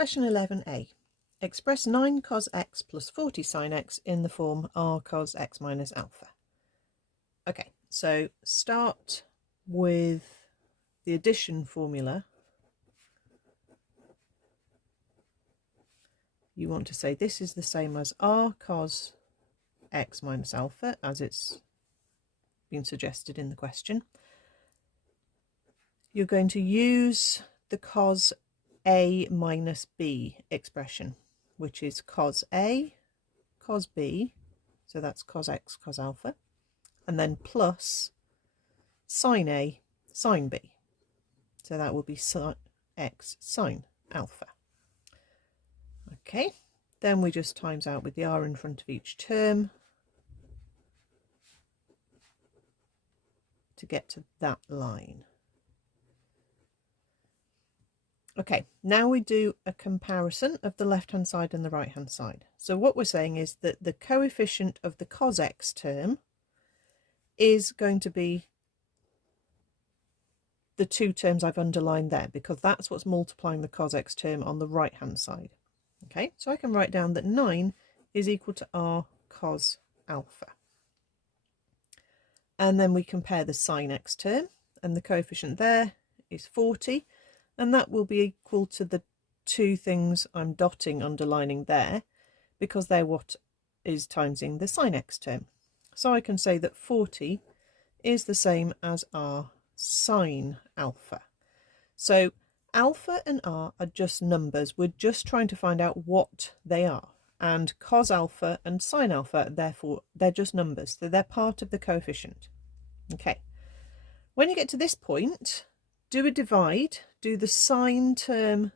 Question 11a. Express 9 cos x plus 40 sin x in the form r cos x minus alpha. Okay, so start with the addition formula. You want to say this is the same as r cos x minus alpha, as it's been suggested in the question. You're going to use the cos a minus b expression, which is cos a, cos b, so that's cos x, cos alpha, and then plus sin a, sin b, so that will be sin x sin alpha. Okay, then we just times out with the r in front of each term to get to that line. Okay, now we do a comparison of the left-hand side and the right-hand side. So what we're saying is that the coefficient of the cos x term is going to be the two terms I've underlined there, because that's what's multiplying the cos x term on the right-hand side. Okay, so I can write down that 9 is equal to r cos alpha. And then we compare the sin x term, and the coefficient there is 40. And that will be equal to the two things I'm dotting, underlining there, because they're what is timesing the sin x term. So I can say that 40 is the same as r sin alpha. So alpha and r are just numbers. We're just trying to find out what they are. And cos alpha and sin alpha, therefore, they're just numbers. So they're part of the coefficient. Okay. When you get to this point, do a divide. Do the sine term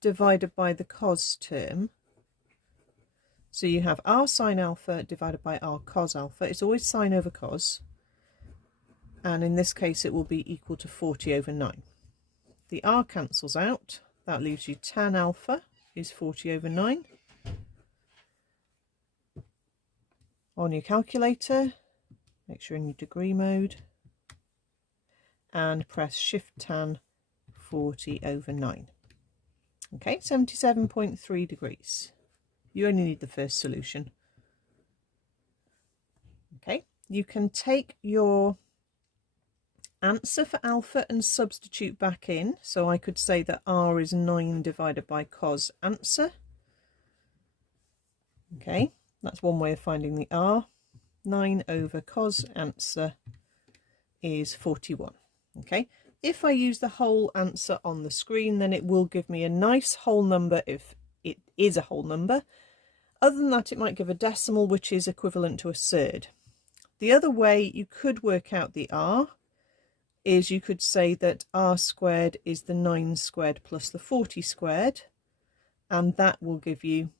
divided by the cos term. So you have r sin alpha divided by r cos alpha. It's always sine over cos. And in this case, it will be equal to 40 over 9. The r cancels out. That leaves you tan alpha is 40 over 9. On your calculator, make sure in your degree mode, and press shift tan 40 over 9. Okay, 77.3 degrees. You only need the first solution. Okay, you can take your answer for alpha and substitute back in. So I could say that r is 9 divided by cos answer. Okay, that's one way of finding the r. 9 over cos answer is 41. Okay, if I use the whole answer on the screen, then it will give me a nice whole number if it is a whole number. Other than that, it might give a decimal, which is equivalent to a third. The other way you could work out the r is you could say that r squared is the 9 squared plus the 40 squared, and that will give you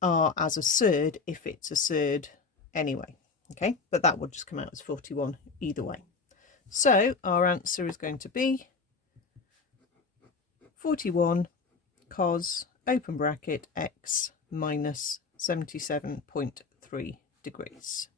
r as a third if it's a third anyway. Okay, but that would just come out as 41 either way. So our answer is going to be 41 cos open bracket x minus 77.3 degrees.